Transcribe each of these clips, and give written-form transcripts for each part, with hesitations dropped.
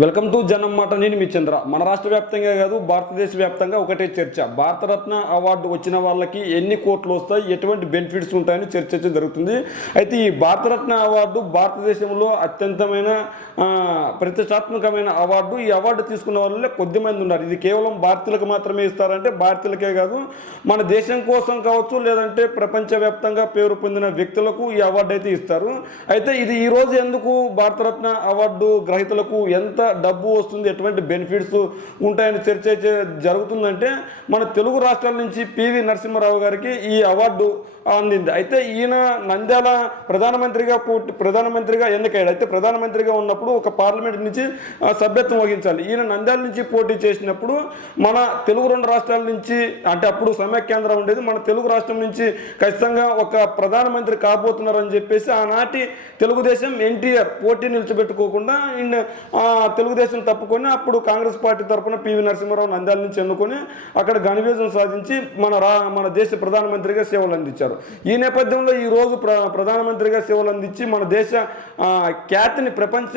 Welcome to జనం మాట. నేను మీ చంద్ర. మన రాష్ట్ర వ్యాప్తంగా కాదు, భారతదేశ వ్యాప్తంగా ఒకటే చర్చ. భారతరత్న అవార్డు వచ్చిన వాళ్ళకి ఎన్ని కోట్లు వస్తాయి, ఎటువంటి బెనిఫిట్స్ ఉంటాయని చర్చ జరుగుతుంది. అయితే ఈ భారతరత్న అవార్డు భారతదేశంలో అత్యంతమైన ప్రతిష్టాత్మకమైన అవార్డు. ఈ అవార్డు తీసుకున్న వాళ్ళే కొద్దిమంది ఉన్నారు. ఇది కేవలం భారతీయులకు మాత్రమే ఇస్తారంటే భారతీయులకే కాదు, మన దేశం కోసం కావచ్చు, లేదంటే ప్రపంచవ్యాప్తంగా పేరు పొందిన వ్యక్తులకు ఈ అవార్డు అయితే ఇస్తారు. అయితే ఇది ఈరోజు ఎందుకు భారతరత్న అవార్డు గ్రహీతలకు ఎంత డబ్బు వస్తుంది, ఎటువంటి బెనిఫిట్స్ ఉంటాయని చర్చ జరుగుతుందంటే, మన తెలుగు రాష్ట్రాల నుంచి పివి నరసింహారావు గారికి ఈ అవార్డు అందింది. అయితే ఈయన నంద్యాల ప్రధానమంత్రిగా ఎన్నికయ్యాడు. అయితే ప్రధానమంత్రిగా ఉన్నప్పుడు ఒక పార్లమెంట్ నుంచి సభ్యత్వం వహించాలి. ఈయన నంద్యాల నుంచి పోటీ చేసినప్పుడు మన తెలుగు రెండు రాష్ట్రాల నుంచి, అంటే అప్పుడు సమైక్యాంధ్ర ఉండేది, మన తెలుగు రాష్ట్రం నుంచి ఖచ్చితంగా ఒక ప్రధానమంత్రి కాబోతున్నారని చెప్పేసి ఆనాటి తెలుగుదేశం ఎన్టీఆర్ పోటీ నిలిచిపెట్టుకోకుండా తెలుగుదేశం తప్పుకొని అప్పుడు కాంగ్రెస్ పార్టీ తరఫున పివి నరసింహారావు నంద్యాల నుంచి ఎన్నుకొని అక్కడ ఘన విజయం సాధించి మన దేశ ప్రధానమంత్రిగా సేవలు అందించారు. ఈ నేపథ్యంలో ఈరోజు ప్రధానమంత్రిగా సేవలు అందించి మన దేశ ఖ్యాతిని ప్రపంచ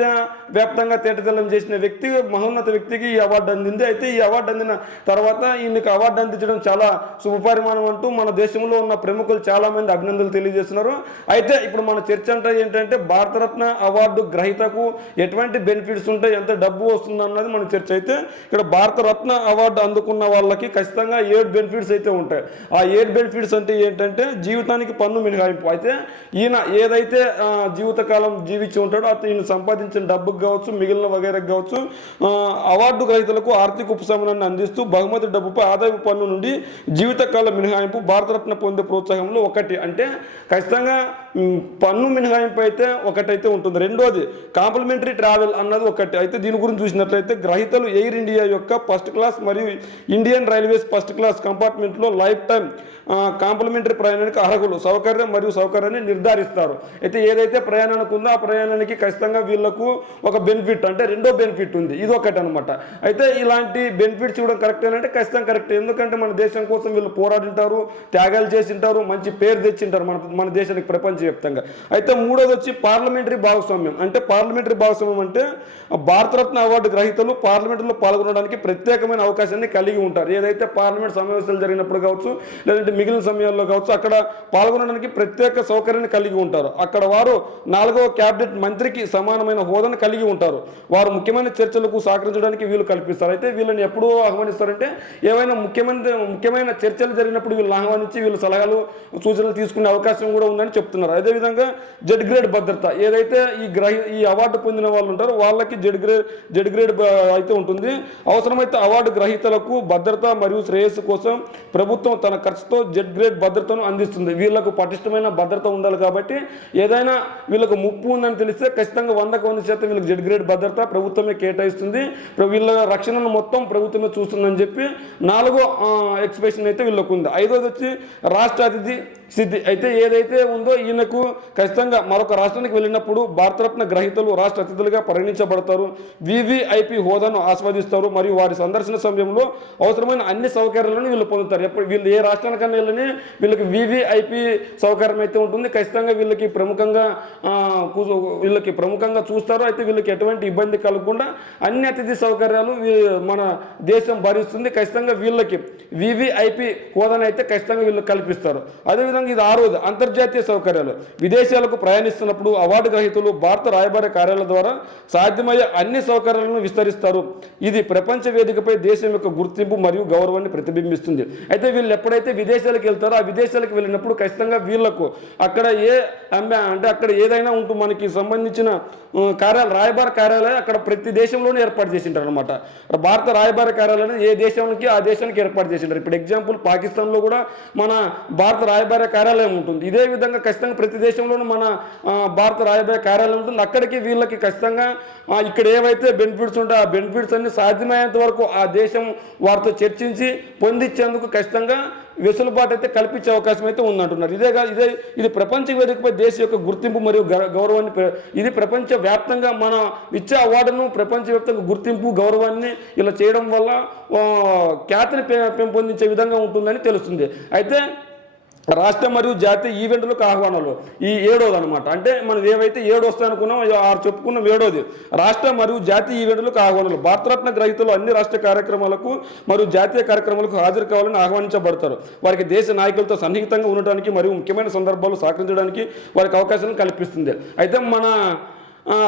వ్యాప్తంగా తేటతెల్లం చేసిన వ్యక్తి, మహోన్నత వ్యక్తికి ఈ అవార్డు అందింది. అయితే ఈ అవార్డు అందిన తర్వాత ఈయనకి అవార్డు అందించడం చాలా శుభపరిమాణం అంటూ మన దేశంలో ఉన్న ప్రముఖులు చాలామంది అభినందనలు తెలియజేస్తున్నారు. అయితే ఇప్పుడు మన చర్చ అంటే ఏంటంటే, భారతరత్న అవార్డు గ్రహీతకు ఎటువంటి బెనిఫిట్స్ ఉంటాయి, ఎంత డబ్బు వస్తుంది అన్నది మన చర్చ. అయితే ఇక్కడ భారతరత్న అవార్డు అందుకున్న వాళ్ళకి ఖచ్చితంగా 7 బెనిఫిట్స్ అయితే ఉంటాయి. ఆ 7 బెనిఫిట్స్ అంటే ఏంటంటే, జీవితానికి పన్ను మినహాయింపు. అయితే ఈయన ఏదైతే జీవితకాలం జీవించి ఉంటాడో ఈయన సంపాదించిన డబ్బుకు కావచ్చు, మిగిలిన వగైరకు కావచ్చు, అవార్డు గ్రహీతలకు ఆర్థిక ఉపశమనాన్ని అందిస్తూ బహుమతి డబ్బుపై ఆదాయపు పన్ను నుండి జీవితకాల మినహాయింపు భారతరత్న పొందే ప్రోత్సాహంలో ఒకటి. అంటే ఖచ్చితంగా పన్ను మినహాయింపు అయితే ఒకటైతే ఉంటుంది. రెండోది కాంప్లిమెంటరీ ట్రావెల్ అన్నది ఒకటి. అయితే దీని గురించి చూసినట్లయితే, గ్రహీతలు ఎయిర్ ఇండియా యొక్క ఫస్ట్ క్లాస్ మరియు ఇండియన్ రైల్వేస్ ఫస్ట్ క్లాస్ కంపార్ట్మెంట్లో లైఫ్ టైం కాంప్లిమెంటరీ ప్రయాణానికి అర్హులు. సౌకర్యాన్ని నిర్ధారిస్తారు. అయితే ఏదైతే ప్రయాణానికి ఉందో ఆ ప్రయాణానికి ఖచ్చితంగా వీళ్ళకు ఒక బెనిఫిట్, అంటే రెండో బెనిఫిట్ ఉంది. ఇది ఒకటి అనమాట. అయితే ఇలాంటి బెనిఫిట్స్ ఇవ్వడం కరెక్ట్ అంటే ఖచ్చితంగా కరెక్ట్. ఎందుకంటే మన దేశం కోసం వీళ్ళు పోరాడింటారు, త్యాగాలు చేసింటారు, మంచి పేరు తెచ్చింటారు మన దేశానికి ప్రపంచవ్యాప్తంగా. అయితే మూడోది వచ్చి పార్లమెంటరీ భాగస్వామ్యం. అంటే పార్లమెంటరీ భాగస్వామ్యం అంటే భారతరత్న అవార్డు గ్రహీతలు పార్లమెంటులో పాల్గొనడానికి ప్రత్యేకమైన అవకాశాన్ని కలిగి ఉంటారు. ఏదైతే పార్లమెంట్ సమావేశాలు జరిగినప్పుడు కావచ్చు, లేదంటే మిగిలిన సమయాల్లో కావచ్చు, అక్కడ పాల్గొనడానికి ప్రత్యేక సౌకర్యాన్ని కలిగి ఉంటారు. అక్కడ వారు 4వ క్యాబినెట్ మంత్రికి సమానమైన హోదాను కలిగి ఉంటారు. వారు ముఖ్యమైన చర్చలకు సహకరించడానికి వీలు కల్పిస్తారు. అయితే వీళ్ళని ఎప్పుడూ ఆహ్వానిస్తారంటే, ఏవైనా ముఖ్యమైన చర్చలు జరిగినప్పుడు వీళ్ళు ఆహ్వానించి వీళ్ళు సలహాలు సూచనలు తీసుకునే అవకాశం కూడా ఉందని చెప్తున్నారు. అదేవిధంగా జెడ్ గ్రేడ్ భద్రత. ఏదైతే ఈ అవార్డు పొందిన వాళ్ళు ఉంటారో వాళ్ళకి జెడ్ గ్రేడ్ అయితే ఉంటుంది. అవసరమైతే అవార్డు గ్రహీతలకు భద్రత మరియు శ్రేయస్సు కోసం ప్రభుత్వం తన ఖర్చుతో జెడ్ గ్రేడ్ భద్రతను అందిస్తుంది. వీళ్ళకు పటిష్టమైన భద్రత ఉండాలి కాబట్టి ఏదైనా వీళ్ళకు ముప్పు ఉందని తెలిస్తే ఖచ్చితంగా 100% వీళ్ళకి జెడ్ గ్రేడ్ భద్రత ప్రభుత్వమే కేటాయిస్తుంది. వీళ్ళ రక్షణను మొత్తం ప్రభుత్వమే చూస్తుందని చెప్పి 4వ ఎక్స్ప్రెషన్ అయితే వీళ్ళకు ఉంది. 5వది వచ్చి రాష్ట్ర అతిథి సిద్ధి. అయితే ఏదైతే ఉందో ఈయనకు ఖచ్చితంగా మరొక రాష్ట్రానికి వెళ్ళినప్పుడు భారతరత్న గ్రహీతలు రాష్ట్ర అతిథులుగా పరిగణించబడతారు. వివిఐపి హోదాను ఆస్వాదిస్తారు మరియు వారి సందర్శన సమయంలో అవసరమైన అన్ని సౌకర్యాలను వీళ్ళు పొందుతారు. ఎప్పుడు వీళ్ళు ఏ రాష్ట్రానికన్నా వెళ్ళని వీళ్ళకి వివిఐపి సౌకర్యం అయితే ఉంటుంది. ఖచ్చితంగా వీళ్ళకి ప్రముఖంగా చూస్తారు. అయితే వీళ్ళకి ఎటువంటి ఇబ్బంది కలగకుండా అన్ని అతిథి సౌకర్యాలు మన దేశం భరిస్తుంది. ఖచ్చితంగా వీళ్ళకి వివిఐపి హోదాను అయితే ఖచ్చితంగా వీళ్ళు కల్పిస్తారు. అదేవిధంగా ఇది 6వది అంతర్జాతీయ సౌకర్యాలు. విదేశాలకు ప్రయాణిస్తున్నప్పుడు అవార్డు గ్రహీతలు భారత రాయబార కార్యాలయాల ద్వారా సాధ్యమయ్యే అన్ని సౌకర్యాలను విస్తరిస్తారు. ఇది ప్రపంచ వేదికపై దేశం యొక్క గుర్తింపు మరియు గౌరవాన్ని ప్రతిబింబిస్తుంది. అయితే వీళ్ళు ఎప్పుడైతే విదేశాలకు వెళ్తారో ఆ విదేశాలకు వెళ్ళినప్పుడు ఖచ్చితంగా వీళ్లకు అక్కడ అక్కడ ఏదైనా ఉంటూ మనకి సంబంధించిన రాయబార కార్యాలయం అక్కడ ప్రతి దేశంలోనే ఏర్పాటు చేసింటారు అనమాట. భారత రాయబార కార్యాలయం ఏ దేశానికి ఆ దేశానికి ఏర్పాటు చేసింటారు. ఇప్పుడు ఎగ్జాంపుల్ పాకిస్తాన్లో కూడా మన భారత రాయబార కార్యాలయం ఉంటుంది. ఇదే విధంగా ఖచ్చితంగా ప్రతి దేశంలోనూ మన భారత రాయబార కార్యాలయం ఉంటుంది. అక్కడికి వీళ్ళకి ఖచ్చితంగా ఇక్కడ ఏవైతే బెనిఫిట్స్ ఉంటాయో ఆ బెనిఫిట్స్ అన్ని సాధ్యమయ్యేంత వరకు ఆ దేశం వారితో చర్చించి పొందించేందుకు ఖచ్చితంగా వెసులుబాటు అయితే కల్పించే అవకాశం అయితే ఉందంటున్నారు. ఇది ప్రపంచ వేదికపై దేశ యొక్క గుర్తింపు మరియు గౌరవాన్ని, ఇది ప్రపంచ వ్యాప్తంగా మన ఇచ్చే అవార్డును ప్రపంచవ్యాప్తంగా గుర్తింపు గౌరవాన్ని ఇలా చేయడం వల్ల ఖ్యాతిని పెంపొందించే విధంగా ఉంటుందని తెలుస్తుంది. అయితే రాష్ట్ర మరియు జాతీయ ఈవెంట్లకు ఆహ్వానాలు ఈ 7వది అనమాట. అంటే మనం ఏవైతే 7 వస్తాయనుకున్నాం 6 చెప్పుకున్నాం, 7వది రాష్ట్ర మరియు జాతీయ ఈవెంట్లకు ఆహ్వానాలు. భారతరత్న గ్రహీతలు అన్ని రాష్ట్ర కార్యక్రమాలకు మరియు జాతీయ కార్యక్రమాలకు హాజరు కావాలని ఆహ్వానించబడతారు. వారికి దేశ నాయకులతో సన్నిహితంగా ఉండడానికి మరియు ముఖ్యమైన సందర్భాలు సహకరించడానికి వారికి అవకాశాలను కల్పిస్తుంది. అయితే మన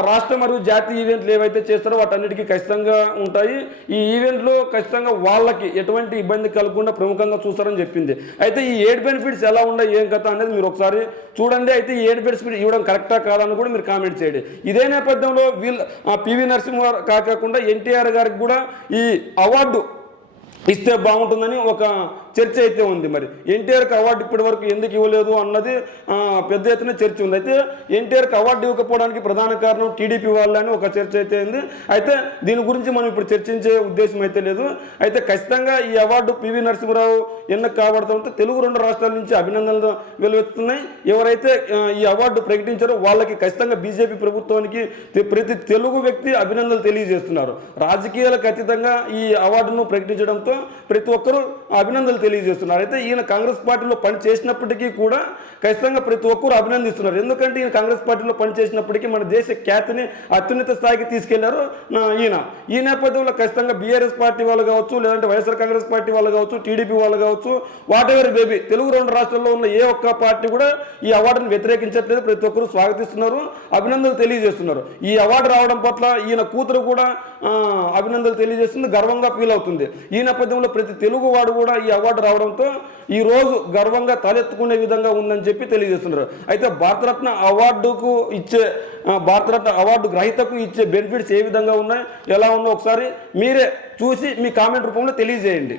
రాష్ట్ర మరియు జాతీయ ఈవెంట్లు ఏవైతే చేస్తారో వాటన్నిటికీ ఖచ్చితంగా ఉంటాయి. ఈ ఈవెంట్లు ఖచ్చితంగా వాళ్ళకి ఎటువంటి ఇబ్బంది కలగకుండా ప్రముఖంగా చూస్తారని చెప్పింది. అయితే ఈ 7 బెనిఫిట్స్ ఎలా ఉన్నాయి ఏం కథ అనేది మీరు ఒకసారి చూడండి. అయితే ఈ 7 బెనిఫిట్స్ ఇవ్వడం కరెక్టా కాదని కూడా మీరు కామెంట్ చేయండి. ఇదే నేపథ్యంలో పివి నరసింహ కాకుండా ఎన్టీఆర్ గారికి కూడా ఈ అవార్డు ఇస్తే బాగుంటుందని ఒక చర్చ అయితే ఉంది. మరి ఎన్టీఆర్కి అవార్డు ఇప్పటి వరకు ఎందుకు ఇవ్వలేదు అన్నది పెద్ద ఎత్తున చర్చ ఉంది. అయితే ఎన్టీఆర్కి అవార్డు ఇవ్వకపోవడానికి ప్రధాన కారణం టీడీపీ వాళ్ళని ఒక చర్చ అయితే ఉంది. అయితే దీని గురించి మనం ఇప్పుడు చర్చించే ఉద్దేశం అయితే లేదు. అయితే ఖచ్చితంగా ఈ అవార్డు పివి నరసింహరావు ఎన్నిక కాబడుతుంటే తెలుగు 2 రాష్ట్రాల నుంచి అభినందనలు వెలువెత్తున్నాయి. ఎవరైతే ఈ అవార్డు ప్రకటించారో వాళ్ళకి ఖచ్చితంగా బీజేపీ ప్రభుత్వానికి ప్రతి తెలుగు వ్యక్తి అభినందనలు తెలియజేస్తున్నారు. రాజకీయాలకు అతీతంగా ఈ అవార్డును ప్రకటించడంతో ప్రతి ఒక్కరూ అభినందనలు తెలియజేస్తున్నారు. అయితే ఈయన కాంగ్రెస్ పార్టీలో పని చేసినప్పటికీ కూడా ఖచ్చితంగా ప్రతి ఒక్కరు అభినందిస్తున్నారు. ఎందుకంటే ఈయన కాంగ్రెస్ పార్టీలో పని చేసినప్పటికీ మన దేశ ఖ్యాతిని అత్యున్నత స్థాయికి తీసుకెళ్లారు ఈయన. ఈ నేపథ్యంలో ఖచ్చితంగా బీఆర్ఎస్ పార్టీ వాళ్ళు కావచ్చు, లేదంటే వైఎస్ఆర్ కాంగ్రెస్ పార్టీ వాళ్ళు కావచ్చు, టీడీపీ వాళ్ళు కావచ్చు, వాట్ ఎవర్ బేబీ తెలుగు 2 రాష్ట్రాల్లో ఉన్న ఏ ఒక్క పార్టీ కూడా ఈ అవార్డును వ్యతిరేకించట్లేదు. ప్రతి ఒక్కరు స్వాగతిస్తున్నారు, అభినందనలు తెలియజేస్తున్నారు. ఈ అవార్డు రావడం పట్ల ఈయన కూతురు కూడా అభినందనలు తెలియజేస్తుంది, గర్వంగా ఫీల్ అవుతుంది. ఈ నేపథ్యంలో ప్రతి తెలుగు వాడు కూడా ఈ అవార్డు రావడంతో ఈ రోజు గర్వంగా తలెత్తుకునే విధంగా ఉందని చెప్పి తెలియజేస్తున్నారు. అయితే భారతరత్న అవార్డు గ్రహీతకు ఇచ్చే బెనిఫిట్స్ ఏ విధంగా ఉన్నాయి, ఎలా ఉన్నో ఒకసారి మీరే చూసి మీ కామెంట్ రూపంలో తెలియజేయండి.